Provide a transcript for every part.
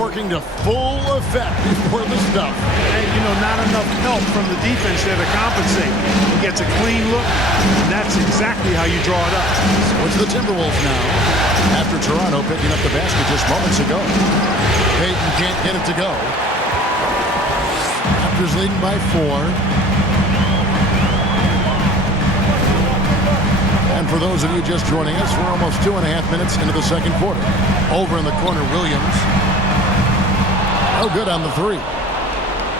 working to full effect before the stuff. And, you know, not enough help from the defense there to compensate. He gets a clean look, and that's exactly how you draw it up. So it's the Timberwolves now, after Toronto picking up the basket just moments ago. Payton can't get it to go. Raptors leading by 4. And for those of you just joining us, we're almost 2.5 minutes into the second quarter. Over in the corner, Williams. No good on the 3.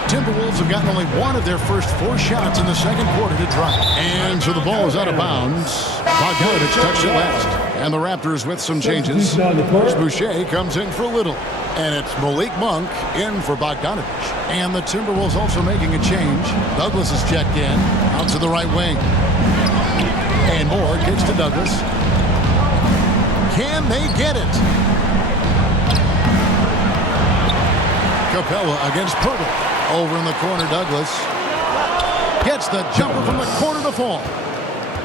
Timberwolves have gotten only one of their first 4 shots in the second quarter to drop. And so the ball is out of bounds. Bogdanovich touched it last. And the Raptors with some changes. Boucher comes in for Little. And it's Malik Monk in for Bogdanovich. And the Timberwolves also making a change. Douglas is checked in. Out to the right wing. And Moore kicks to Douglas. Can they get it? Capella against Pirtle. Over in the corner, Douglas. Gets the jumper from the corner to fall.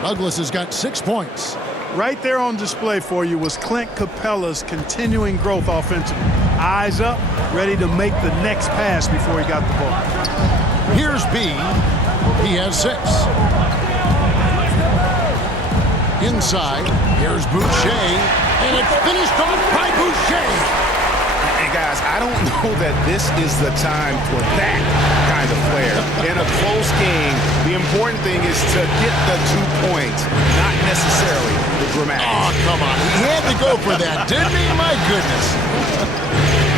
Douglas has got 6 points. Right there on display for you was Clint Capella's continuing growth offensively. Eyes up, ready to make the next pass before he got the ball. Here's B. He has 6. Inside, here's Boucher, and it's finished off by Boucher. And guys, I don't know that this is the time for that kind of flair. In a close game, the important thing is to get the 2 points, not necessarily the dramatics. Oh, come on. He had to go for that, didn't he? My goodness.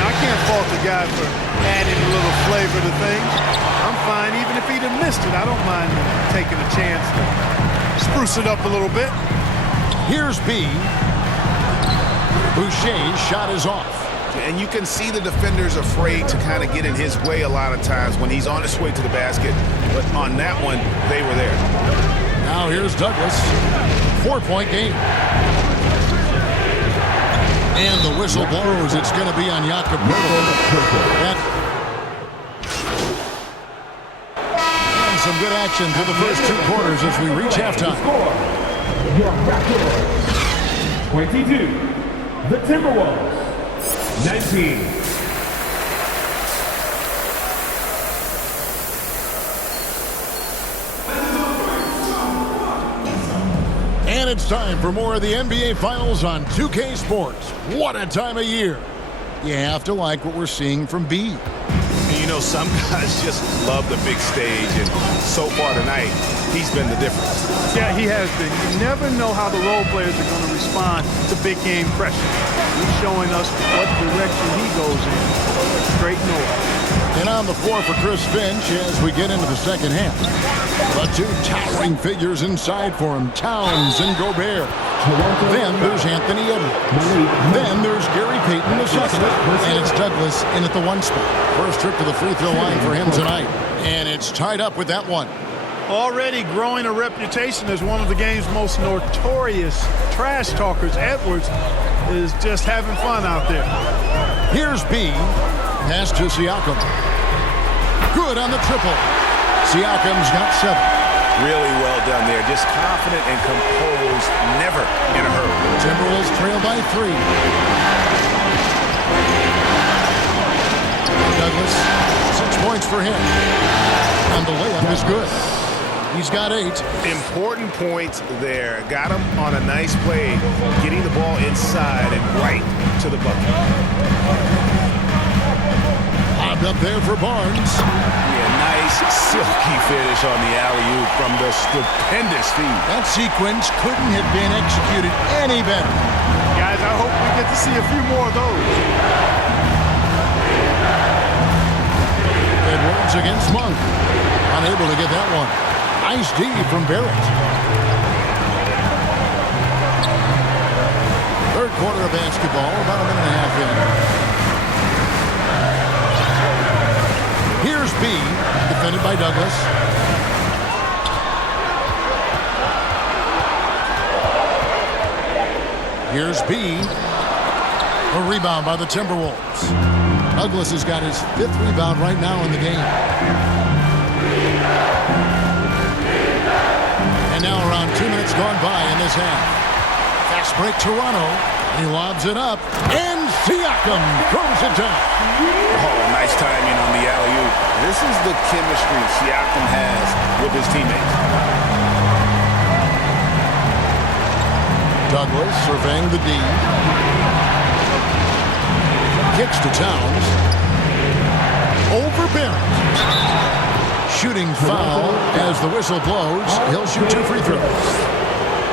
I can't fault the guy for adding a little flavor to things. I'm fine. Even if he'd have missed it, I don't mind taking a chance to spruce it up a little bit. Here's B. Boucher's shot is off. And you can see the defenders afraid to kind of get in his way a lot of times when he's on his way to the basket. But on that one, they were there. Now here's Douglas. 4-point game. And the whistle blows. It's going to be on Jakob Poeltl. And some good action through the first 2 quarters as we reach halftime. 22. The Timberwolves. 19. And it's time for more of the NBA Finals on 2K Sports. What a time of year. You have to like what we're seeing from B. And you know, some guys just love the big stage, and so far tonight, he's been the difference. Yeah, he has been. You never know how the role players are going to respond to big game pressure. He's showing us what direction he goes in. Straight north. And on the floor for Chris Finch as we get into the second half. The 2 towering figures inside for him, Towns and Gobert. Then there's Anthony Edwards. Then there's Gary Payton II. And it's Douglas in at the 1 spot. First trip to the free throw line for him tonight. And it's tied up with that one. Already growing a reputation as one of the game's most notorious trash talkers, Edwards is just having fun out there. Here's B. Pass to Siakam. Good on the triple. Siakam's got 7. Really well done there. Just confident and composed, never in a hurry. Timberwolves trail by 3. Douglas, 6 points for him. And the layup is good. He's got 8. Important points there. Got him on a nice play, getting the ball inside and right to the bucket. Lobbed up there for Barnes. Yeah, nice silky finish on the alley-oop from the stupendous feed. That sequence couldn't have been executed any better. Guys, I hope we get to see a few more of those. Edwards against Monk. Unable to get that one. Nice D from Barrett. Third quarter of basketball, about a minute and a half in. Here's B, defended by Douglas. Here's B. A rebound by the Timberwolves. Douglas has got his 5th rebound right now in the game. And now around 2 minutes gone by in this half. Fast break Toronto. And he lobs it up. And Siakam throws it down. Oh, nice timing on the alley-oop. This is the chemistry Siakam has with his teammates. Douglas surveying the D. Kicks to Towns. Over Barrett. Shooting foul as the whistle blows. He'll shoot 2 free throws.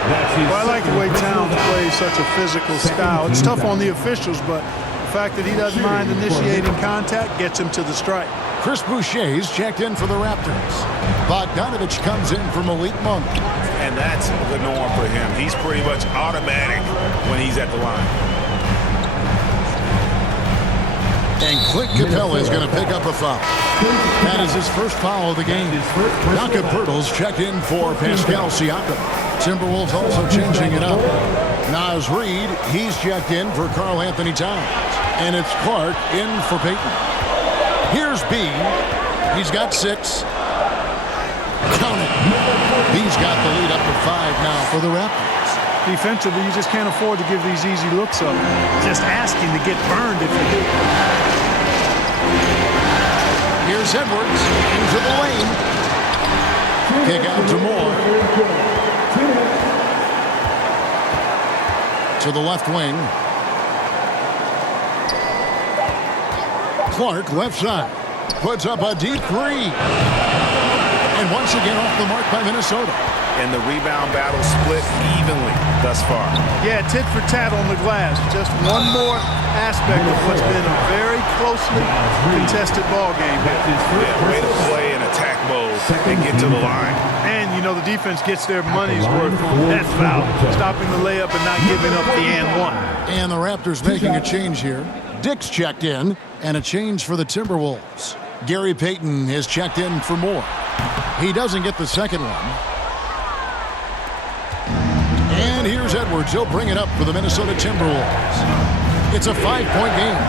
Well, I like the way Towns plays such a physical style. It's tough on the officials, but the fact that he doesn't mind initiating contact gets him to the strike. Chris Boucher's checked in for the Raptors. Bogdanovich comes in for Malik Monk. And that's the norm for him. He's pretty much automatic when he's at the line. And Clint Capella is going to pick up a foul. That is his first foul of the game. Jakob Poeltl's checked in for Pascal Siakam. Timberwolves also changing it up. Naz Reid, he's checked in for Karl Anthony Towns. And it's Clark in for Payton. Here's B. He's got 6. Count it. B's got the lead up to 5 now for the Raptors. Defensively, you just can't afford to give these easy looks up. Just asking to get burned if you do. Here's Edwards into the lane. Kick out to Moore. To the left wing. Clark left side. Puts up a deep 3. And once again off the mark by Minnesota. And the rebound battle split evenly thus far. Yeah, tit for tat on the glass. Just one more aspect of what's been a very closely contested ball game here. Yeah, way to play in attack mode and get to the line. And, you know, the defense gets their money's worth on that foul, stopping the layup and not giving up the and one. And the Raptors making a change here. Dick's checked in, and a change for the Timberwolves. Gary Payton has checked in for Moore. He doesn't get the second one. And here's Edwards. He'll bring it up for the Minnesota Timberwolves. It's a 5-point game.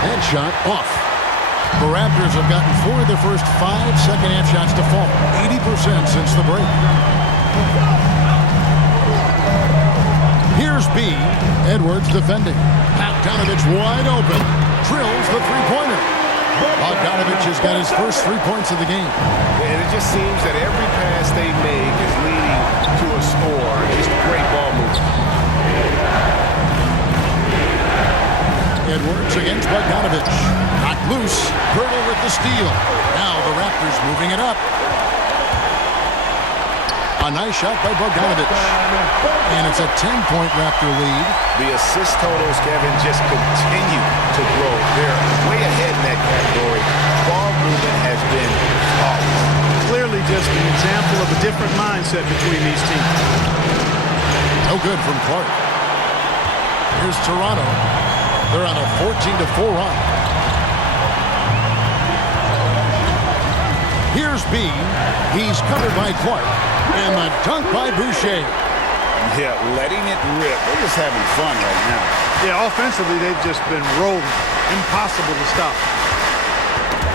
Headshot off. The Raptors have gotten 4 of their first 5 second-half shots to fall. 80% since the break. Here's B. Edwards defending. Bogdanovich wide open. Drills the three-pointer. Bogdanovich has got his first 3 points of the game. And it just seems that every pass they make is leading to a score. Just great ball movement. Edwards against Bogdanovich. Knocked loose. Hurdle with the steal. Now the Raptors moving it up. A nice shot by Bogdanovich. And it's a 10-point Raptor lead. The assist totals, Kevin, just continue to grow. They're way ahead in that category. Ball movement has been flawless. Clearly just an example of a different mindset between these teams. No good from Clark. Here's Toronto. They're on a 14-4 run. Here's B. He's covered by Clark. And the dunk by Boucher. Yeah, letting it rip. They're just having fun right now. Yeah, offensively, they've just been rolling. Impossible to stop.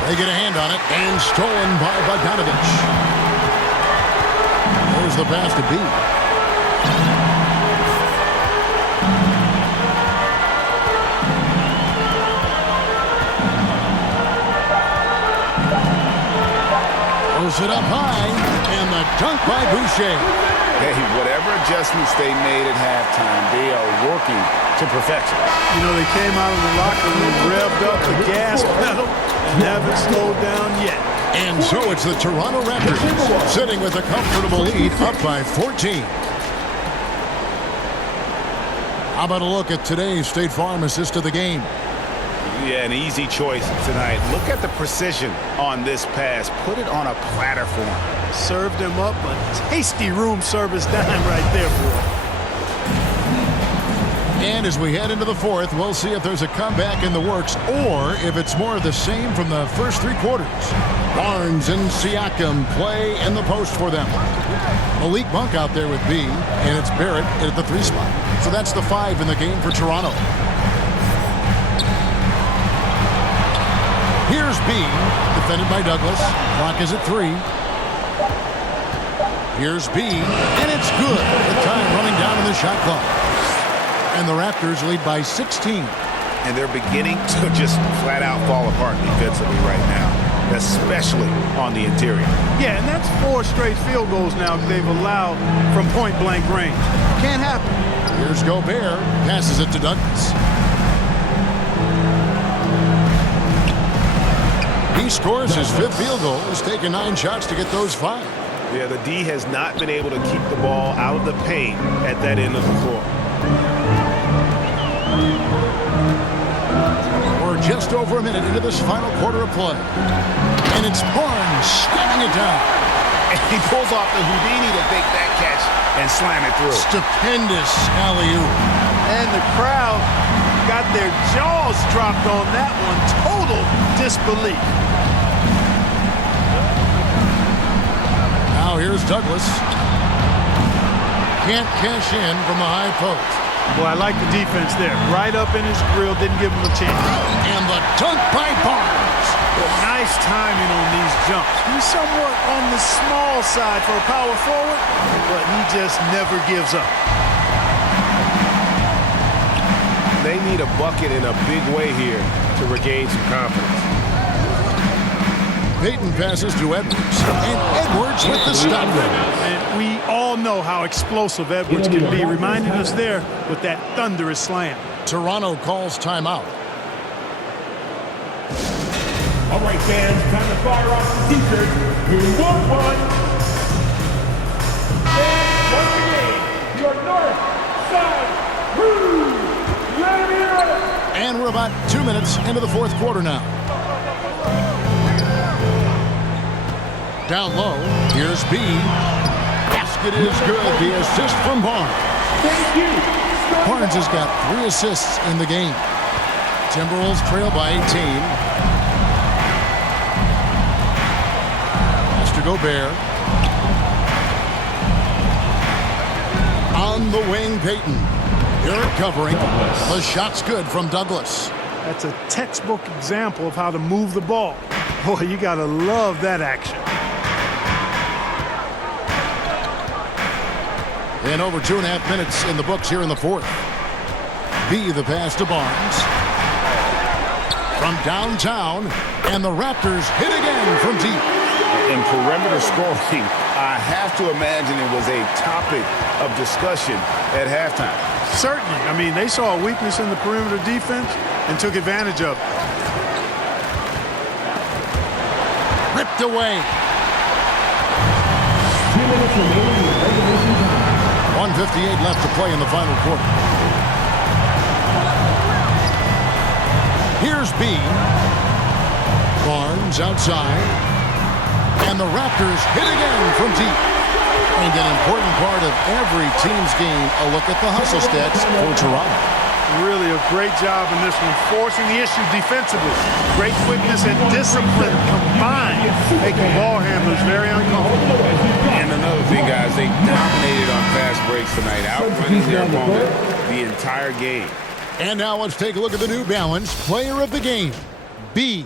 They get a hand on it, and stolen by Bogdanovich. There's the pass to B. Throws it up high, and the dunk by Boucher. Hey, whatever adjustments they made at halftime, they are working to perfection. You know, they came out of the locker room, revved up the gas pedal, and haven't slowed down yet. And so it's the Toronto Raptors sitting with a comfortable lead up by 14. How about a look at today's State Farm assist of the game? Yeah, an easy choice tonight. Look at the precision on this pass. Put it on a platter for him. Served him up a tasty room service dime right there, boy. And as we head into the fourth, we'll see if there's a comeback in the works or if it's more of the same from the first 3 quarters. Barnes and Siakam play in the post for them. Malik Monk out there with B, and it's Barrett at the 3 spot. So that's the 5 in the game for Toronto. Here's B, defended by Douglas. Clock is at 3. Here's B, and it's good. The time running down in the shot clock. And the Raptors lead by 16. And they're beginning to just flat out fall apart defensively right now, especially on the interior. Yeah, and that's 4 straight field goals now they've allowed from point-blank range. Can't happen. Here's Gobert. Passes it to Douglas. He scores his 5th field goal. He's taken 9 shots to get those 5. Yeah, the D has not been able to keep the ball out of the paint at that end of the floor. We're just over a minute into this final quarter of play. And it's Barnes slamming it down. And he pulls off the Houdini to make that catch and slam it through. Stupendous alley-oop. And the crowd got their jaws dropped on that one. Total disbelief. Now here's Douglas. Can't cash in from the high post. Boy, I like the defense there. Right up in his grill, didn't give him a chance. And the dunk by Barnes. Nice timing on these jumps. He's somewhat on the small side for a power forward, but he just never gives up. They need a bucket in a big way here to regain some confidence. Payton passes to Edwards. And Edwards with the stop. And we all know how explosive Edwards can be, reminding us there with that thunderous slam. Toronto calls timeout. All right, fans, time to fire off the T-shirt. Who won one? And once again, your North Side Crew. Let me hear it. And we're about 2 minutes into the 4th quarter now. Down low, here's B. Basket is good. The assist from Barnes. Thank you. Barnes has got 3 assists in the game. Timberwolves trail by 18. Pass to Gobert. On the wing, Payton. Here covering. The shot's good from Douglas. That's a textbook example of how to move the ball. Boy, you got to love that action. And over 2.5 minutes in the books here in the 4th. B, the pass to Barnes. From downtown, and the Raptors hit again from deep. In perimeter scoring, I have to imagine it was a topic of discussion at halftime. Certainly. I mean, they saw a weakness in the perimeter defense and took advantage of it. Ripped away. 2 minutes remaining in regulation time. 1:58 left to play in the final quarter. Here's B. Barnes outside. And the Raptors hit again from deep. And an important part of every team's game, a look at the hustle stats for Toronto. Really a great job in this one, forcing the issue defensively. Great quickness and discipline combined, making ball handlers very uncomfortable. And another thing, guys, they dominated on fast breaks tonight, outrunning their opponent the entire game. And now let's take a look at the New Balance player of the game, B.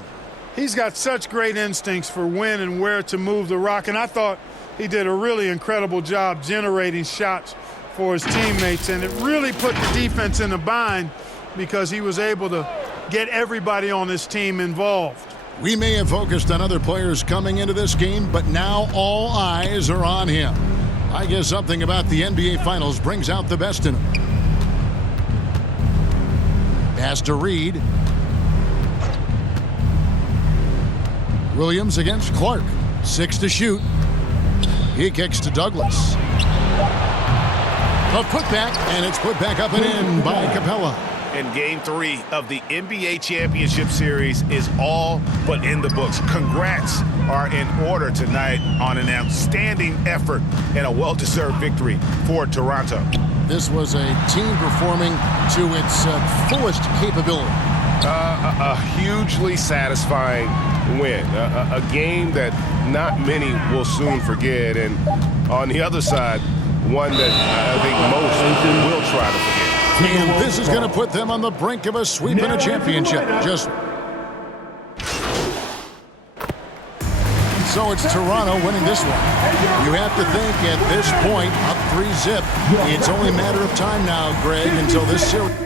He's got such great instincts for when and where to move the rock, and I thought he did a really incredible job generating shots for his teammates, and it really put the defense in a bind because he was able to get everybody on his team involved. We may have focused on other players coming into this game, but now all eyes are on him. I guess something about the NBA Finals brings out the best in him. Pass to Reed. Williams against Clark. 6 to shoot. He kicks to Douglas. A putback, and it's put back up and in by Capella. And Game 3 of the NBA Championship Series is all but in the books. Congrats are in order tonight on an outstanding effort and a well-deserved victory for Toronto. This was a team performing to its fullest capability. A hugely satisfying win. A game that not many will soon forget. And on the other side, one that I think most will try to forget. And this is going to put them on the brink of a sweep and a championship. Just So it's Toronto winning this one. You have to think at this point, up 3-zip, it's only a matter of time now, Greg, until this series.